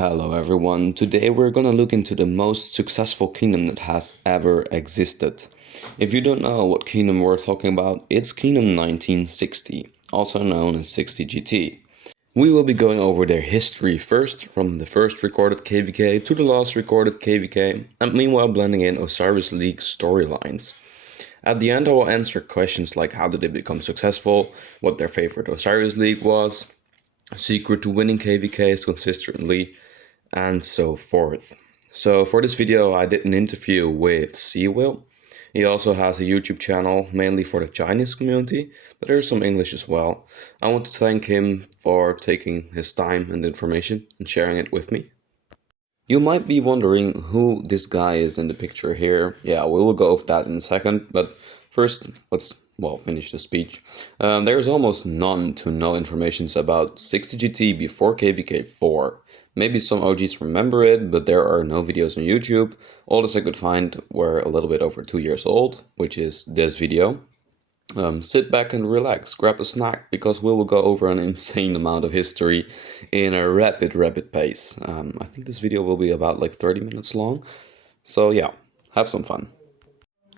Hello everyone, today we're gonna look into the most successful kingdom that has ever existed. If you don't know what kingdom we're talking about, it's Kingdom 1960, also known as 60 GT. We will be going over their history first, from the first recorded KvK to the last recorded KvK, and meanwhile blending in Osiris League storylines. At the end I will answer questions like how did they become successful, what their favorite Osiris League was, secret to winning KvKs consistently, and so forth. So for this video I did an interview with Cwill. He also has a YouTube channel mainly for the Chinese community, but there's some English as well. I want to thank him for taking his time and information and sharing it with me. You might be wondering who this guy is in the picture here. Yeah, we will go over that in a second, but first let's finish the speech. There's almost none to no information about 60GT before KvK 4. Maybe some OGs remember it, but there are no videos on YouTube. All I could find were a little bit over 2 years old, which is this video. Sit back and relax, grab a snack, because we will go over an insane amount of history in a rapid pace. I think this video will be about like 30 minutes long, so yeah, have some fun.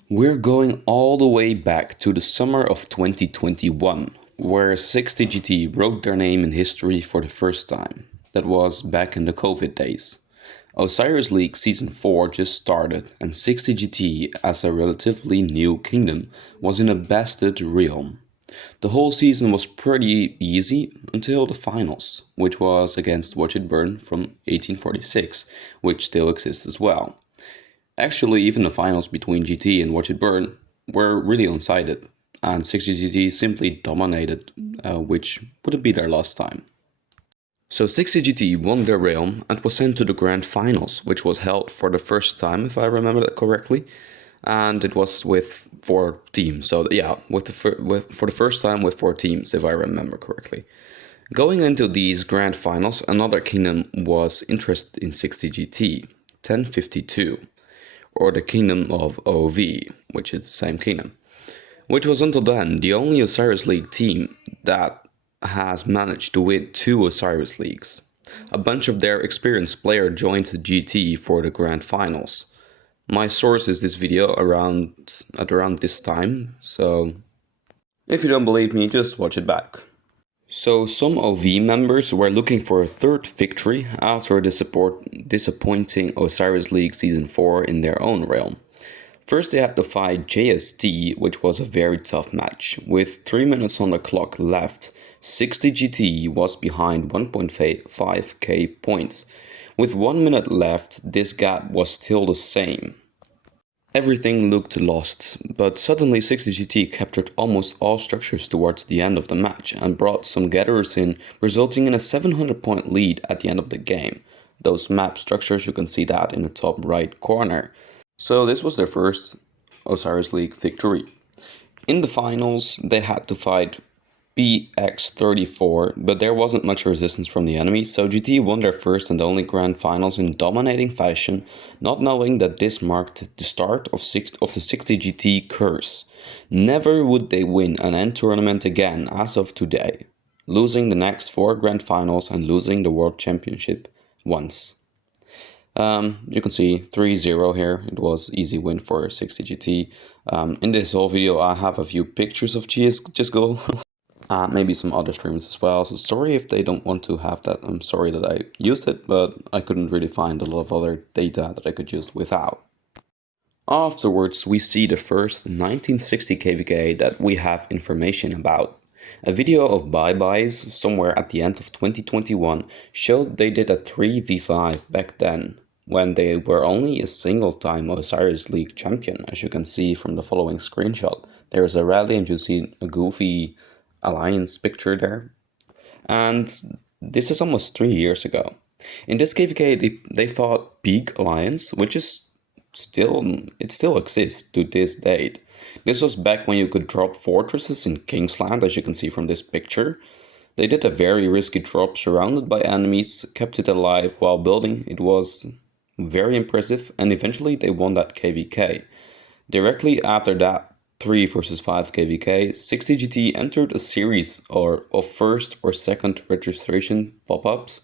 We're going all the way back to the summer of 2021, where 60GT wrote their name in history for the first time. That was back in the COVID days. Osiris League Season 4 just started, and 60GT, as a relatively new kingdom, was in a bested realm. The whole season was pretty easy until the finals, which was against Watch It Burn from 1846, which still exists as well. Actually, even the finals between GT and Watch It Burn were really one-sided, and 60GT simply dominated, which wouldn't be their last time. So 60GT won their realm and was sent to the grand finals, which was held for the first time, if I remember that correctly, and it was with 4 teams. So yeah, for the first time with 4 teams, if I remember correctly. Going into these grand finals, another kingdom was interested in 60GT, 1052, or the kingdom of OV, which is the same kingdom, which was until then the only Osiris League team that has managed to win 2 Osiris Leagues. A bunch of their experienced players joined GT for the grand finals. My source is this video at around this time, so if you don't believe me, just watch it back. So some OV members were looking for a third victory after the disappointing Osiris League Season 4 in their own realm. First they had to fight JST, which was a very tough match. With 3 minutes on the clock left, 60GT was behind 1.5k points. With 1 minute left, this gap was still the same. Everything looked lost, but suddenly 60GT captured almost all structures towards the end of the match and brought some gatherers in, resulting in a 700-point lead at the end of the game. Those map structures, you can see that in the top right corner. So this was their first Osiris League victory. In the finals, they had to fight BX34, but there wasn't much resistance from the enemy, so GT won their first and only grand finals in dominating fashion, not knowing that this marked the start of the 60GT curse. Never would they win an end tournament again as of today, losing the next 4 grand finals and losing the World Championship once. You can see 3-0 here. It was easy win for 60GT. In this whole video I have a few pictures of Chisgule. Maybe some other streams as well, so sorry if they don't want to have that. I'm sorry that I used it, but I couldn't really find a lot of other data that I could use without. Afterwards we see the first 1960 KvK that we have information about. A video of Byebyezz somewhere at the end of 2021 showed they did a 3v5 back then, when they were only a single time Osiris League champion, as you can see from the following screenshot. There is a rally and you see a goofy alliance picture there. And this is almost 3 years ago. In this KvK they fought Peak Alliance, which is still exists to this date. This was back when you could drop fortresses in Kingsland, as you can see from this picture. They did a very risky drop surrounded by enemies, kept it alive while building. It was very impressive, and eventually they won that KvK. Directly after that 3 versus 5 KvK, 60GT entered a series of first or second registration pop-ups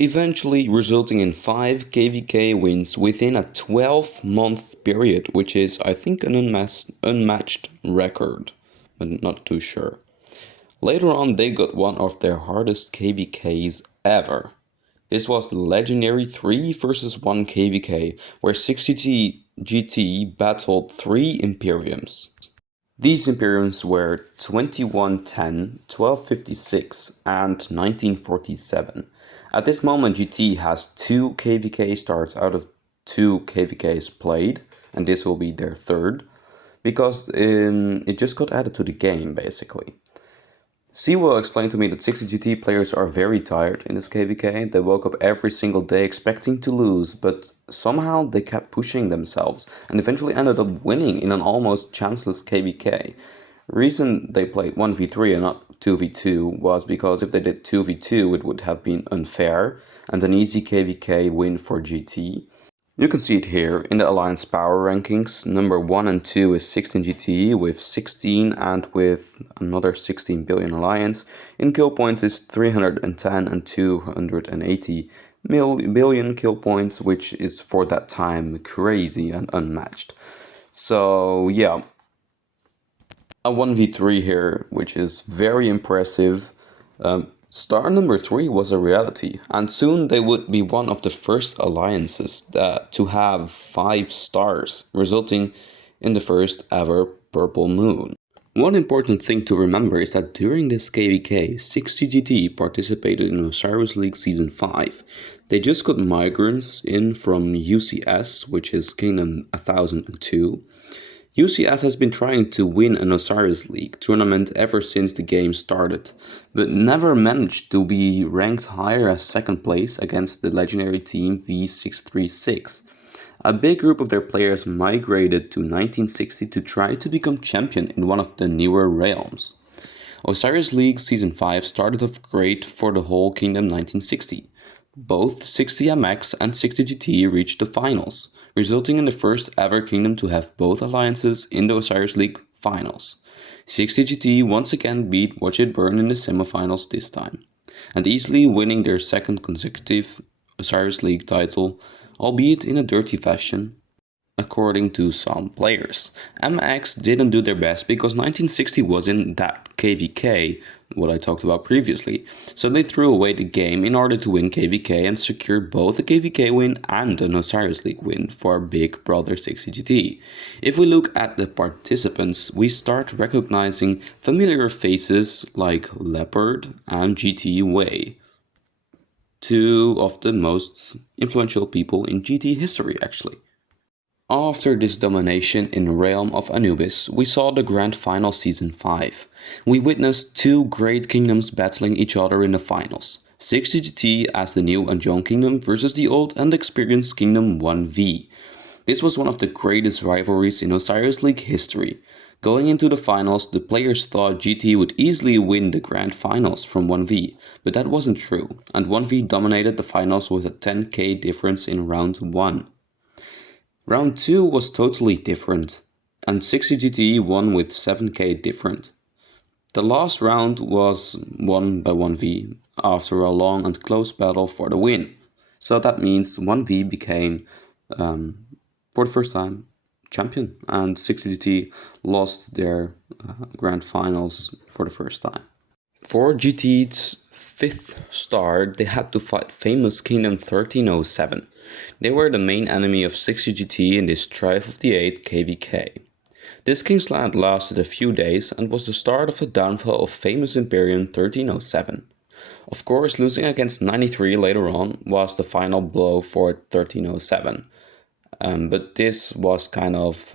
eventually resulting in 5 KvK wins within a 12-month period, which is, I think, an unmatched record, but not too sure. Later on, they got one of their hardest KvKs ever. This was the legendary 3 versus 1 KvK, where 60GT battled 3 imperiums. These imperiums were 2110, 1256 and 1947. At this moment, GT has 2 KvK starts out of 2 KvKs played, and this will be their third, because it just got added to the game basically. Cwill explained to me that 60GT players are very tired in this KvK. They woke up every single day expecting to lose, but somehow they kept pushing themselves and eventually ended up winning in an almost chanceless KvK. Reason they played 1v3 and not 2v2 was because if they did 2v2 it would have been unfair and an easy KvK win for GT. You can see it here in the Alliance power rankings. Number 1 and 2 is 16GT with 16 and with another 16 billion Alliance. In kill points is 310 and 280 billion kill points, which is for that time crazy and unmatched. So yeah, a 1v3 here, which is very impressive. Star number 3 was a reality, and soon they would be one of the first alliances to have 5 stars, resulting in the first ever Purple Moon. One important thing to remember is that during this KvK, 60GT participated in Osiris League Season 5. They just got migrants in from UCS, which is Kingdom 1002. UCS has been trying to win an Osiris League tournament ever since the game started, but never managed to be ranked higher as second place against the legendary team V636. A big group of their players migrated to 1960 to try to become champion in one of the newer realms. Osiris League Season 5 started off great for the whole Kingdom 1960. Both 60MX and 60GT reached the finals, resulting in the first ever kingdom to have both alliances in the Osiris League finals. 60GT once again beat Watch It Burn in the semifinals this time, and easily winning their second consecutive Osiris League title, albeit in a dirty fashion, according to some players. MX didn't do their best because 1960 was in that KvK, what I talked about previously, so they threw away the game in order to win KvK and secure both a KvK win and an Osiris League win for big brother 60GT. If we look at the participants, we start recognizing familiar faces like Leopard and GT Way, two of the most influential people in GT history actually. After this domination in the realm of Anubis, we saw the Grand Final Season 5. We witnessed 2 great kingdoms battling each other in the finals. 60GT as the new and young kingdom versus the old and experienced Kingdom 1v. This was one of the greatest rivalries in Osiris League history. Going into the finals, the players thought GT would easily win the Grand Finals from 1v, but that wasn't true, and 1v dominated the finals with a 10k difference in round 1. Round 2 was totally different, and 60GT won with 7k different. The last round was won by 1v after a long and close battle for the win. So that means 1v became, for the first time, champion, and 60GT lost their grand finals for the first time. For GT's 5th star, they had to fight famous Kingdom 1307. They were the main enemy of 60GT in this Strife of the 8 KvK. This Kingsland lasted a few days and was the start of the downfall of famous Imperium 1307. Of course, losing against 93 later on was the final blow for 1307, but this was kind of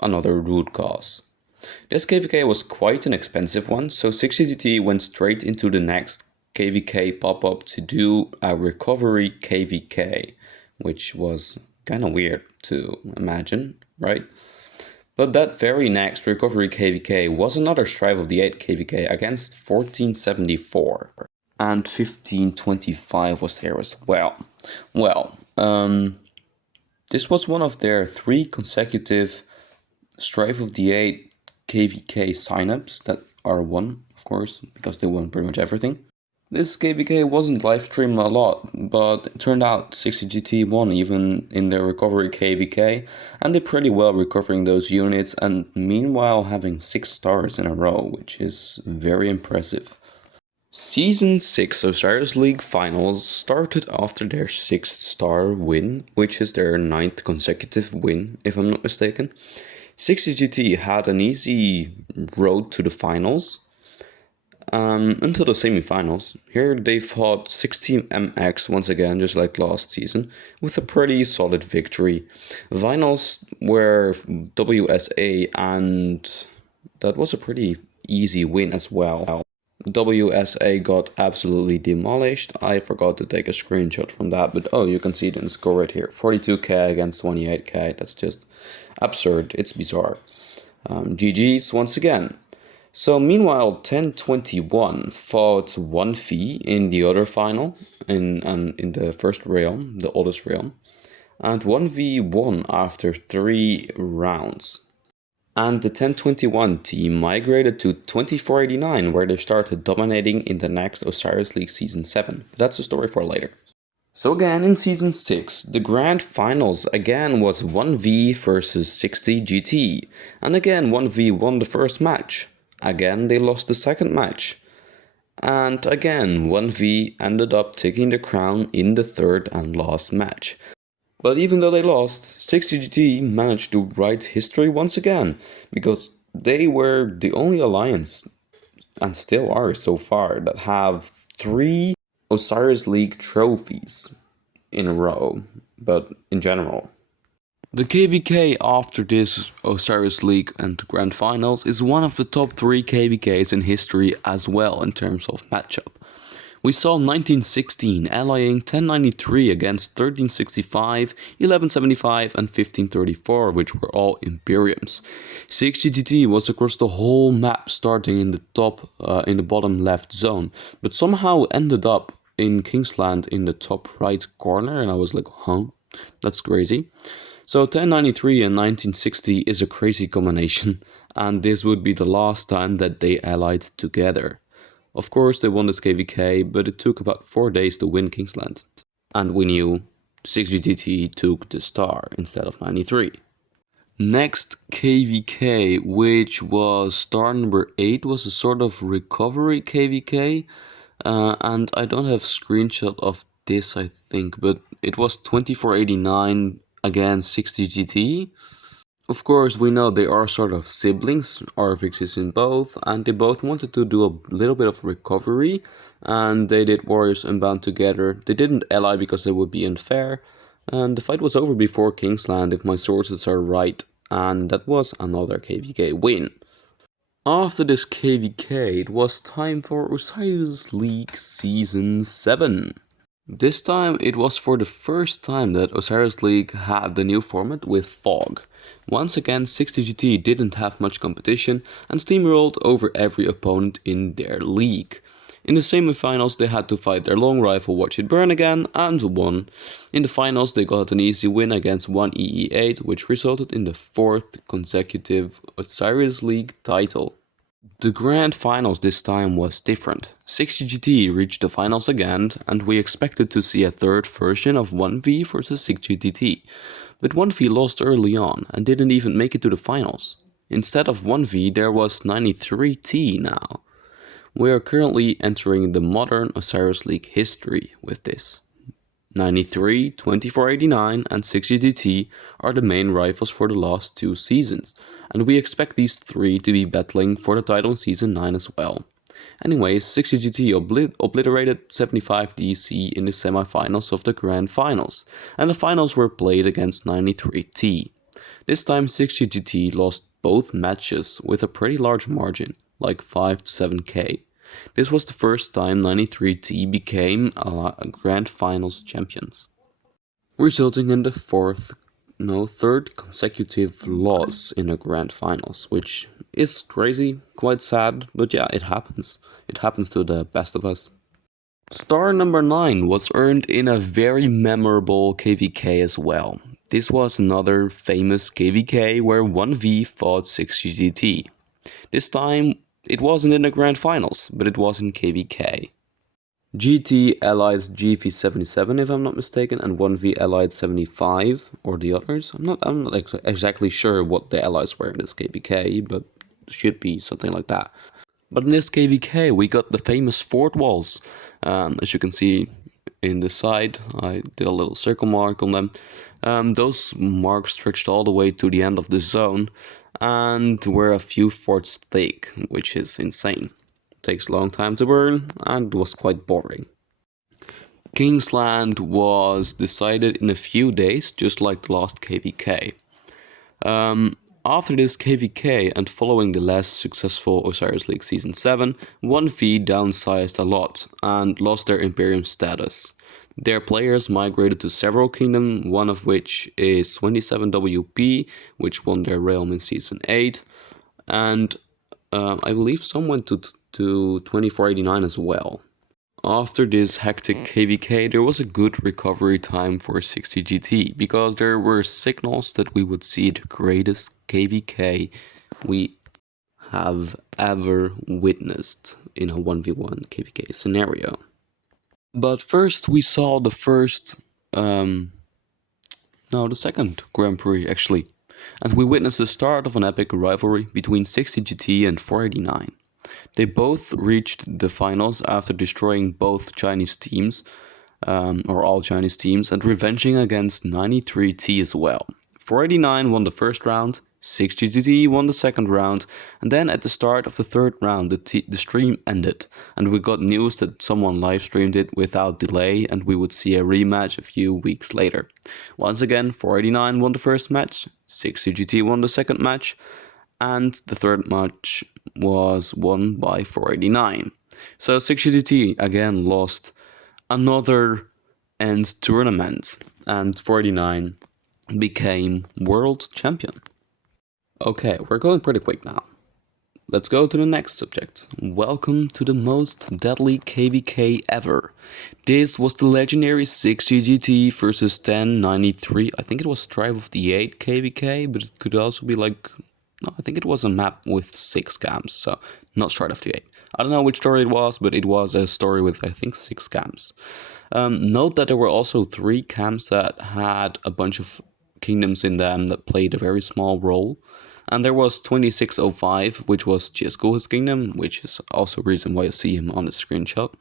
another root cause. This KvK was quite an expensive one, so 60GT went straight into the next KvK pop-up to do a recovery KvK, which was kind of weird to imagine, right? But that very next recovery KvK was another Strife of the 8 KvK against 1474. And 1525 was there as well. This was one of their 3 consecutive Strife of the 8 KvK signups that are won, of course, because they won pretty much everything. This KvK wasn't live streamed a lot, but it turned out 60GT won even in their recovery KvK, and did pretty well recovering those units and meanwhile having 6 stars in a row, which is very impressive. Season 6 Osiris League Finals started after their 6th star win, which is their 9th consecutive win, if I'm not mistaken. 60GT had an easy road to the finals until the semifinals. Here they fought 16MX once again, just like last season, with a pretty solid victory. Finals were WSA, and that was a pretty easy win as well. WSA got absolutely demolished. I forgot to take a screenshot from that, but oh, you can see it in the score right here. 42k against 28k. That's just absurd. It's bizarre. GG's once again. So meanwhile, 1021 fought 1v in the other final, in the first realm, the oldest realm, and 1v won after 3 rounds. And the 1021 team migrated to 2489, where they started dominating in the next Osiris League Season 7. But that's a story for later. So again, in Season 6, the Grand Finals again was 1v versus 60GT. And again, 1v won the first match. Again, they lost the second match. And again, 1v ended up taking the crown in the third and last match. But even though they lost, 60GT managed to write history once again, because they were the only alliance, and still are so far, that have 3 Osiris League trophies in a row, but in general. The KvK after this Osiris League and Grand Finals is one of the top 3 KvKs in history as well in terms of matchup. We saw 1916 allying 1093 against 1365, 1175 and 1534, which were all imperiums. 60GT was across the whole map, starting in the top, in the bottom left zone, but somehow ended up in Kingsland in the top right corner, and I was like, huh, that's crazy. So 1093 and 1960 is a crazy combination, and this would be the last time that they allied together. Of course, they won this KvK, but it took about 4 days to win Kingsland. And we knew 60GT took the star instead of 93. Next KvK, which was star number 8, was a sort of recovery KvK. And I don't have screenshot of this, I think, but it was 2489 against 60GT. Of course, we know they are sort of siblings, Arvix is in both, and they both wanted to do a little bit of recovery, and they did Warriors Unbound together. They didn't ally because it would be unfair, and the fight was over before Kingsland, if my sources are right, and that was another KvK win. After this KvK, it was time for Osiris League Season 7. This time, it was for the first time that Osiris League had the new format with Fog. Once again, 60GT didn't have much competition and steamrolled over every opponent in their league. In the semifinals, they had to fight their long rival Watch It Burn again and won. In the finals, they got an easy win against 1EE8, which resulted in the 4th consecutive Osiris League title. The Grand Finals this time was different. 60GT reached the finals again, and we expected to see a third version of 1v versus 6GT. But 1v lost early on and didn't even make it to the finals. Instead of 1v, there was 93T now. We are currently entering the modern Osiris League history with this. 93, 2489 and 60GT are the main rivals for the last 2 seasons, and we expect these 3 to be battling for the title in Season 9 as well. Anyways, 60GT obliterated 75DC in the semifinals of the Grand Finals, and the finals were played against 93T. This time 60GT lost both matches with a pretty large margin, like 5 to 7k. This was the first time 93T became Grand Finals champions, resulting in the third consecutive loss in the Grand Finals, which is crazy, quite sad, but yeah, it happens. It happens to the best of us. Star number 9 was earned in a very memorable KvK as well. This was another famous KvK where 1v fought 6GT. This time, it wasn't in the Grand Finals, but it was in KvK. GT allied GV77 if I'm not mistaken, and 1V allied 75, or the others. I'm not exactly sure what the allies were in this KvK, but should be something like that. But in this KvK we got the famous fort walls. As you can see in the side, I did a little circle mark on them. Those marks stretched all the way to the end of the zone and were a few forts thick, which is insane. Takes a long time to burn and was quite boring. Kingsland was decided in a few days, just like the last KvK. After this KvK and following the less successful Osiris League Season 7, 1V downsized a lot and lost their imperium status. Their players migrated to several kingdoms, one of which is 27WP, which won their realm in Season 8, and I believe some went to 2489 as well. After this hectic KvK, there was a good recovery time for 60GT, because there were signals that we would see the greatest KvK we have ever witnessed in a 1v1 KvK scenario. But first we saw the second Grand Prix actually, and we witnessed the start of an epic rivalry between 60GT and 489. They both reached the finals after destroying both Chinese teams, or all Chinese teams, and revenging against 93T as well. 489 won the first round, 60GT won the second round, and then at the start of the third round the stream ended, and we got news that someone live streamed it without delay and we would see a rematch a few weeks later. Once again, 489 won the first match, 60GT won the second match, and the third match was won by 489. So 60GT again lost another end tournament, and 489 became world champion. Okay, we're going pretty quick now. Let's go to the next subject. Welcome to the most deadly KvK ever. This was the legendary 60GT versus 1093. I think it was Tribe of the 8 KvK, but it could also be like... No, I think it was a map with 6 camps, so not Strife of the 8. I don't know which story it was, but it was a story with, I think, 6 camps. Note that there were also 3 camps that had a bunch of kingdoms in them that played a very small role. And there was 2605, which was Chisgule's kingdom, which is also a reason why you see him on the screenshot.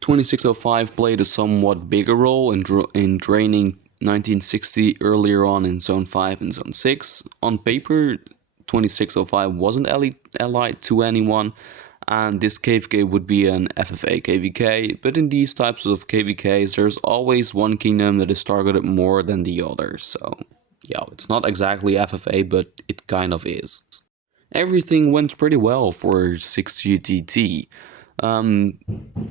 2605 played a somewhat bigger role in draining 1960 earlier on in Zone 5 and Zone 6. On paper, 2605 wasn't allied to anyone, and this KvK would be an FFA KvK, but in these types of KvKs there's always one kingdom that is targeted more than the other, so yeah, it's not exactly FFA, but it kind of is. Everything went pretty well for 60GT.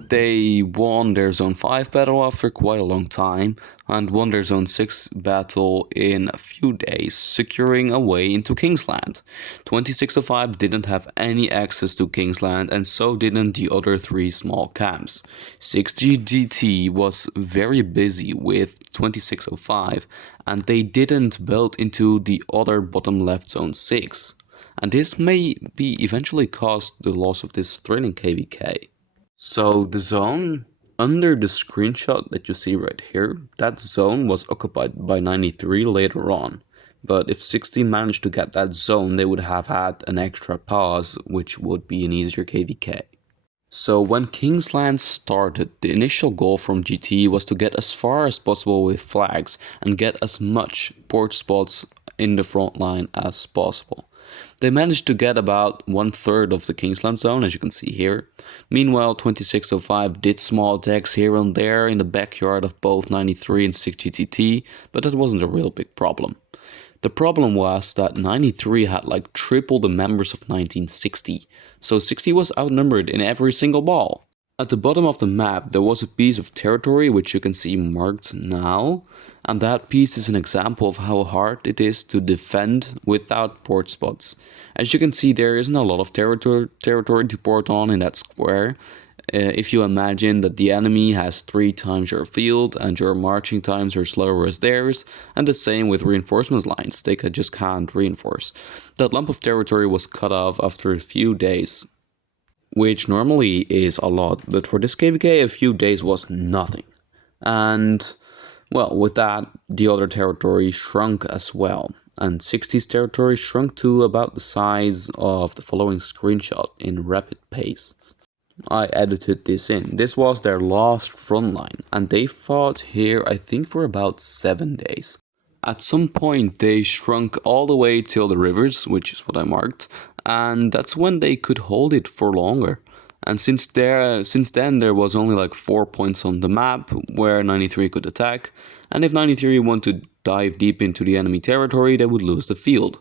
They won their Zone 5 battle after quite a long time, and won their Zone 6 battle in a few days, securing a way into Kingsland. 2605 didn't have any access to Kingsland, and so didn't the other 3 small camps. 60GT was very busy with 2605, and they didn't build into the other bottom left Zone 6. And this may be eventually caused the loss of this thrilling KvK. So the zone under the screenshot that you see right here, that zone was occupied by 93 later on. But if 60 managed to get that zone, they would have had an extra pause, which would be an easier KvK. So when Kingsland started, the initial goal from GT was to get as far as possible with flags and get as much port spots in the front line as possible. They managed to get about 1/3 of the Kingsland zone, as you can see here. Meanwhile, 2605 did small attacks here and there in the backyard of both 93 and 6GTT, but that wasn't a real big problem. The problem was that 93 had like triple the members of 1960, so 60 was outnumbered in every single ball. At the bottom of the map there was a piece of territory which you can see marked now, and that piece is an example of how hard it is to defend without port spots. As you can see, there isn't a lot of territory to port on in that square. If you imagine that the enemy has 3 times your field and your marching times are slower as theirs, and the same with reinforcement lines, they just can't reinforce. That lump of territory was cut off after a few days. which normally is a lot, but for this KvK a few days was nothing. And well, with that, the other territory shrunk as well, and 60's territory shrunk to about the size of the following screenshot in rapid pace. I edited this in. This was their last front line, and they fought here I think for about 7 days. At some point they shrunk all the way till the rivers, which is what I marked, and that's when they could hold it for longer. And since then there was only like 4 points on the map where 93 could attack, and if 93 wanted to dive deep into the enemy territory, they would lose the field.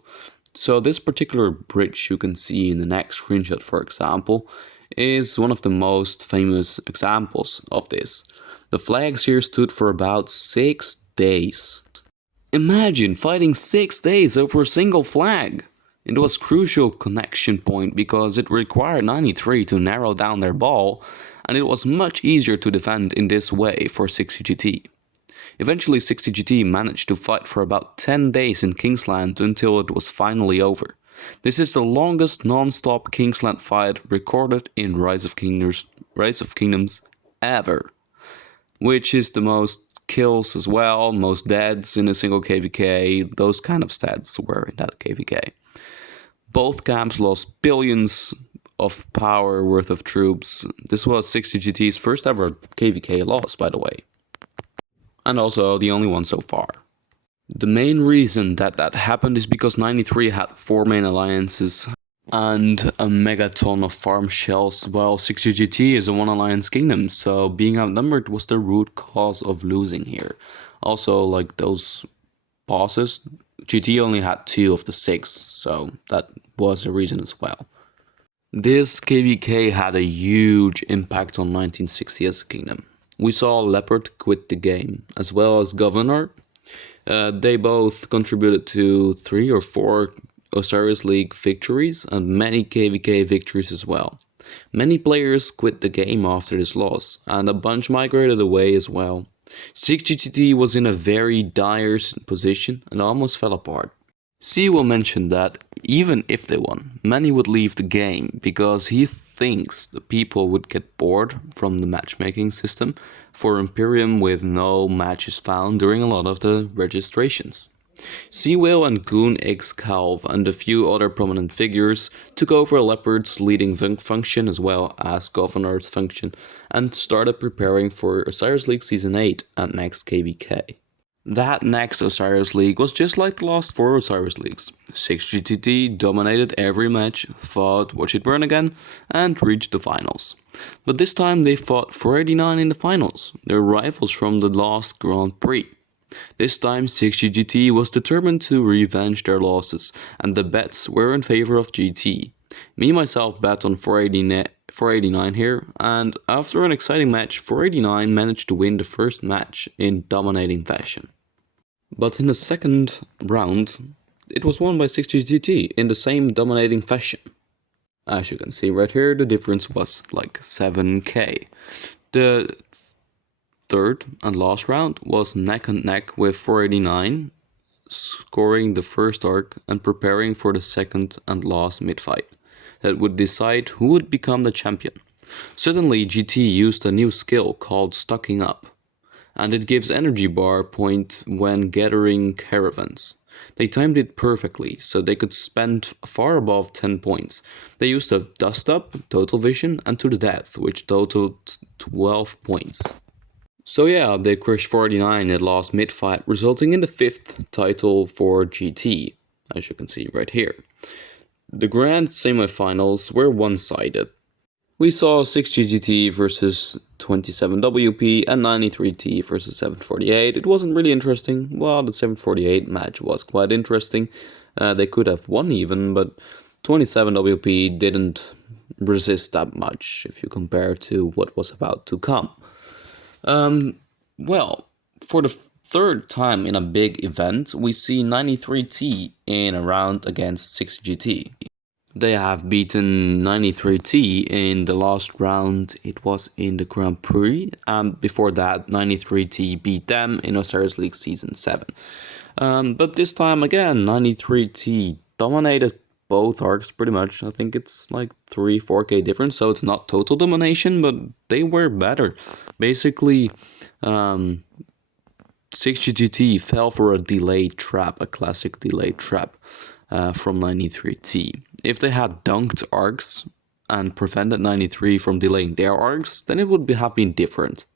So this particular bridge you can see in the next screenshot, for example, is one of the most famous examples of this. The flags here stood for about 6 days. Imagine fighting 6 days over a single flag. It was a crucial connection point because it required 93 to narrow down their ball, and it was much easier to defend in this way for 60GT. Eventually 60GT managed to fight for about 10 days in Kingsland until it was finally over. This is the longest non-stop Kingsland fight recorded in Rise of Kingdoms ever, which is the most kills as well, most deaths in a single KvK, those kind of stats were in that KvK. Both camps lost billions of power worth of troops. This was 60GT's first ever KvK loss, by the way, and also the only one so far. The main reason that happened is because 93 had 4 main alliances and a megaton of farm shells, while 60GT is a one alliance kingdom, so being outnumbered was the root cause of losing here. Also, like those bosses, GT only had 2 of the 6, so that was a reason as well. This KvK had a huge impact on 1960 as a kingdom. We saw Leopard quit the game, as well as Governor. They both contributed to 3 or 4 Osiris League victories and many KvK victories as well. Many players quit the game after this loss, and a bunch migrated away as well. 60GT was in a very dire position and almost fell apart. Cwill mentioned that even if they won, many would leave the game because he thinks the people would get bored from the matchmaking system for Imperium with no matches found during a lot of the registrations. Cwill and Goon X Calv and a few other prominent figures took over Leopard's leading function as well as Governor's function and started preparing for Osiris League Season 8 and next KvK. That next Osiris League was just like the last 4 Osiris Leagues. 60GT dominated every match, fought Watch It Burn again, and reached the finals. But this time they fought 489 in the finals, their rivals from the last Grand Prix. This time 60GT was determined to revenge their losses, and the bets were in favor of GT. Me myself bet on 489 here, and after an exciting match, 489 managed to win the first match in dominating fashion. But in the second round, it was won by 60GT in the same dominating fashion. As you can see right here, the difference was like 7k. The third and last round was neck and neck with 489, scoring the first arc and preparing for the second and last mid-fight that would decide who would become the champion. Suddenly GT used a new skill called stocking up, and it gives energy bar point when gathering caravans. They timed it perfectly, so they could spend far above 10 points. They used a dust up, total vision, and to the death, which totaled 12 points. So yeah, they crushed 49 at last mid-fight, resulting in the 5th title for GT, as you can see right here. The grand semifinals were one-sided. We saw 60GT versus 27WP and 93T versus 748. It wasn't really interesting. Well, the 748 match was quite interesting. They could have won even, but 27WP didn't resist that much if you compare to what was about to come. Well, for the third time in a big event, we see 93T in a round against 60GT. They have beaten 93T in the last round. It was in the Grand Prix, and before that 93T beat them in Osiris League Season 7. But this time again 93T dominated both arcs pretty much. I think it's like 3-4k difference, so it's not total domination, but they were better. Basically, 6GGT fell for a delayed trap, a classic delayed trap from 93T. If they had dunked arcs and prevented 93 from delaying their arcs, then it would have been different.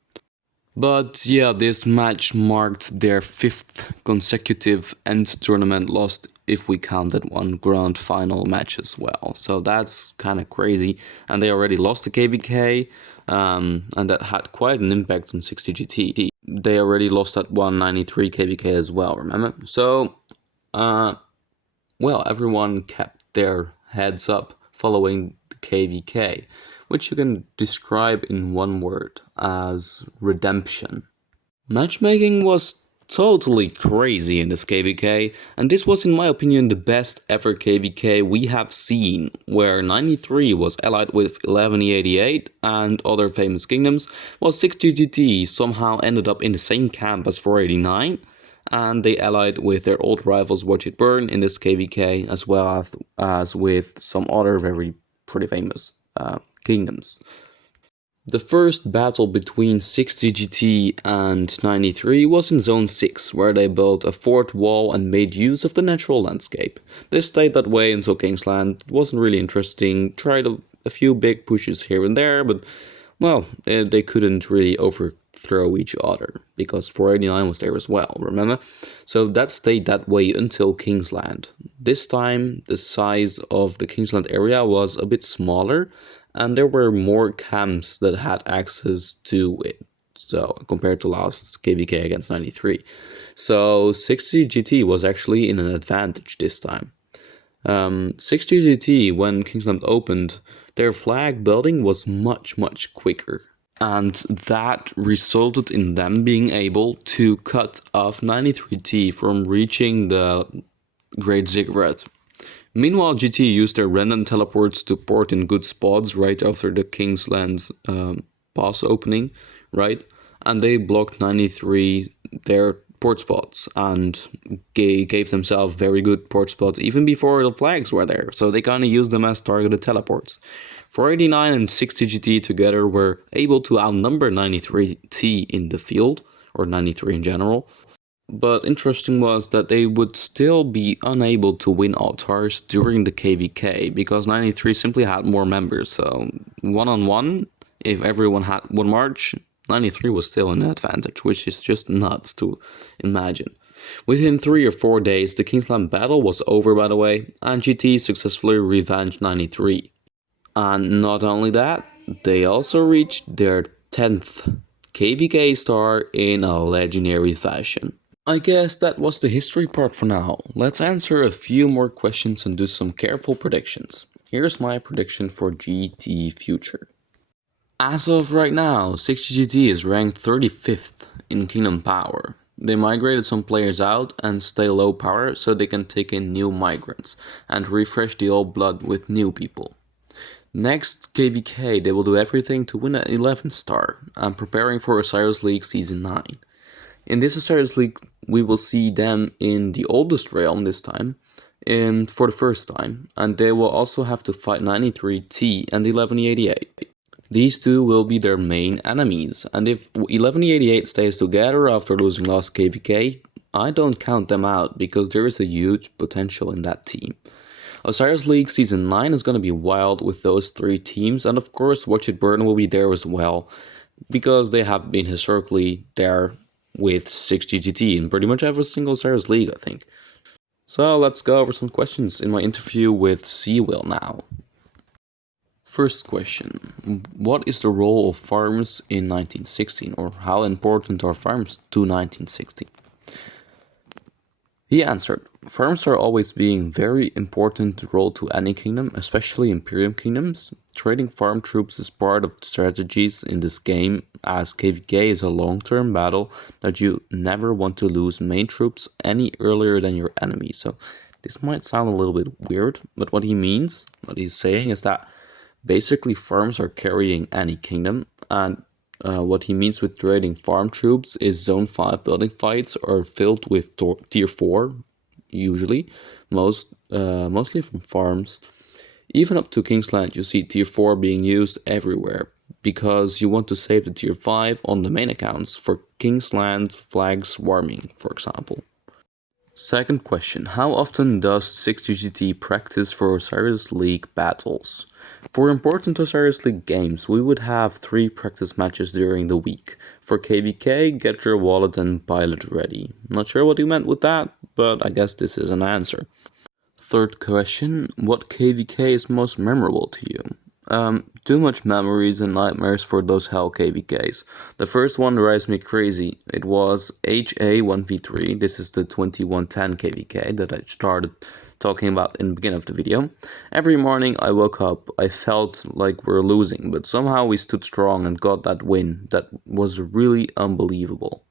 But yeah, this match marked their 5th consecutive end tournament loss if we counted one grand final match as well. So that's kind of crazy. And they already lost to KvK, and that had quite an impact on 60GT. They already lost at 193 KvK as well, remember? So, well, everyone kept their heads up following the KvK, which you can describe in one word as redemption. Matchmaking was totally crazy in this KvK, and this was in my opinion the best ever KvK we have seen, where 93 was allied with 1188 and other famous kingdoms, while 6GGT somehow ended up in the same camp as 489, and they allied with their old rivals Watch It Burn in this KvK, as well as with some other very pretty famous kingdoms. The first battle between 6GGT and 93 was in Zone 6, where they built a fort wall and made use of the natural landscape. They stayed that way until Kingsland. It wasn't really interesting, tried a few big pushes here and there, but well, they couldn't really overthrow each other, because 489 was there as well, remember? So that stayed that way until Kingsland. This time, the size of the Kingsland area was a bit smaller, and there were more camps that had access to it, so compared to last KvK against 93. So 6GGT was actually in an advantage this time. 6GGT, when Kingsland opened, their flag building was much quicker, and that resulted in them being able to cut off 93T from reaching the Great Ziggurat. Meanwhile, GT used their random teleports to port in good spots right after the Kingsland pass opening, right? And they blocked 93 their port spots and gave themselves very good port spots even before the flags were there. So they kind of used them as targeted teleports. 489 and 6GGT together were able to outnumber 93T in the field, or 93 in general. But interesting was that they would still be unable to win altars during the KvK, because 93 simply had more members, so one-on-one, if everyone had one march, 93 was still in an advantage, which is just nuts to imagine. Within 3 or 4 days, the Kingsland battle was over, by the way, and GT successfully revenged 93. And not only that, they also reached their 10th KvK star in a legendary fashion. I guess that was the history part for now. Let's answer a few more questions and do some careful predictions. Here's my prediction for GT future. As of right now, 6GT is ranked 35th in Kingdom Power. They migrated some players out and stay low power so they can take in new migrants and refresh the old blood with new people. Next KvK, they will do everything to win an 11 star and preparing for Osiris League Season 9. In this Osiris League, we will see them in the oldest realm this time, for the first time, and they will also have to fight 93T and 1188. These two will be their main enemies, and if 1188 stays together after losing last KvK, I don't count them out, because there is a huge potential in that team. Osiris League Season 9 is going to be wild with those 3 teams, and of course Watch It Burn will be there as well, because they have been historically there with 6GGT in pretty much every single Osiris League, I think. So let's go over some questions in my interview with Cwill now. First question, what is the role of farms in 1916, or how important are farms to 1916? He answered, farms are always being very important role to any kingdom, especially Imperium kingdoms. Trading farm troops is part of the strategies in this game, as KvK is a long-term battle that you never want to lose main troops any earlier than your enemy. So this might sound a little bit weird, but what he's saying is that basically farms are carrying any kingdom, and what he means with trading farm troops is Zone 5 building fights are filled with tier 4, usually. Most mostly from farms. Even up to Kingsland, you see tier 4 being used everywhere, because you want to save the tier 5 on the main accounts for Kingsland flag swarming, for example. Second question, how often does 6GGT practice for Osiris League battles? For important Osiris League games, we would have 3 practice matches during the week. For KvK, get your wallet and pilot ready. Not sure what you meant with that, but I guess this is an answer. Third question, what KvK is most memorable to you? Too much memories and nightmares for those hell KvKs. The first one drives me crazy. It was HA1v3. This is the 2110 KvK that I started talking about in the beginning of the video. Every morning I woke up, I felt like we're losing, but somehow we stood strong and got that win. That was really unbelievable.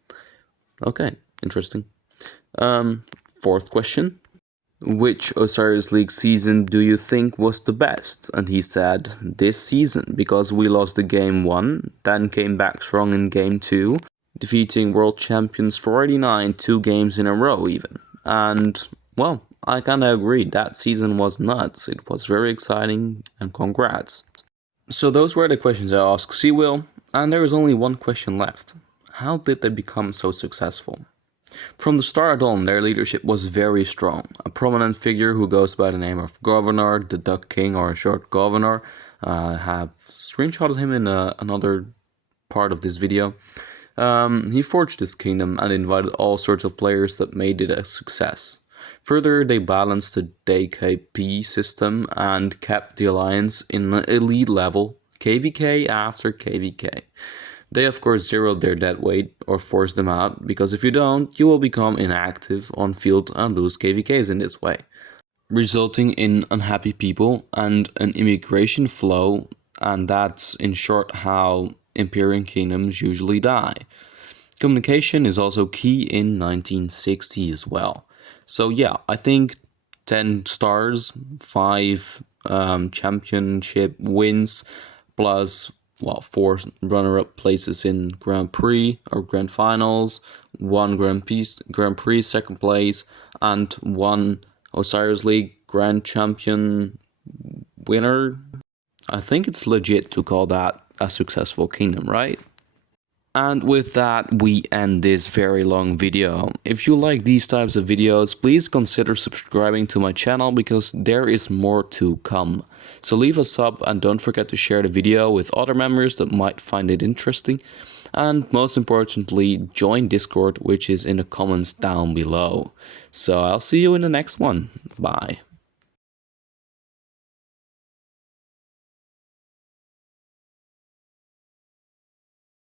Okay, interesting. Fourth question. Which Osiris League season do you think was the best? And he said, this season, because we lost the game 1, then came back strong in game 2, defeating world champions 49 2 games in a row even. And, well, I kinda agree, that season was nuts, it was very exciting, and congrats. So those were the questions I asked Cwill, and there is only one question left. How did they become so successful? From the start on, their leadership was very strong. A prominent figure who goes by the name of Governor, the Duck King, or a short Governor. I have screenshotted him in another part of this video. He forged his kingdom and invited all sorts of players that made it a success. Further, they balanced the DKP system and kept the alliance in an elite level, KvK after KvK. They of course zeroed their dead weight or forced them out, because if you don't, you will become inactive on field and lose KvKs in this way, resulting in unhappy people and an immigration flow, and that's in short how Imperium kingdoms usually die. Communication is also key in 1960 as well. So yeah, I think 10 stars, 5 championship wins, plus 4 runner-up places in Grand Prix or Grand Finals, 1 Grand Prix second place, and 1 Osiris League Grand Champion winner. I think it's legit to call that a successful kingdom, right? And with that, we end this very long video. If you like these types of videos, please consider subscribing to my channel, because there is more to come. So leave a sub and don't forget to share the video with other members that might find it interesting. And most importantly, join Discord, which is in the comments down below. So I'll see you in the next one. Bye.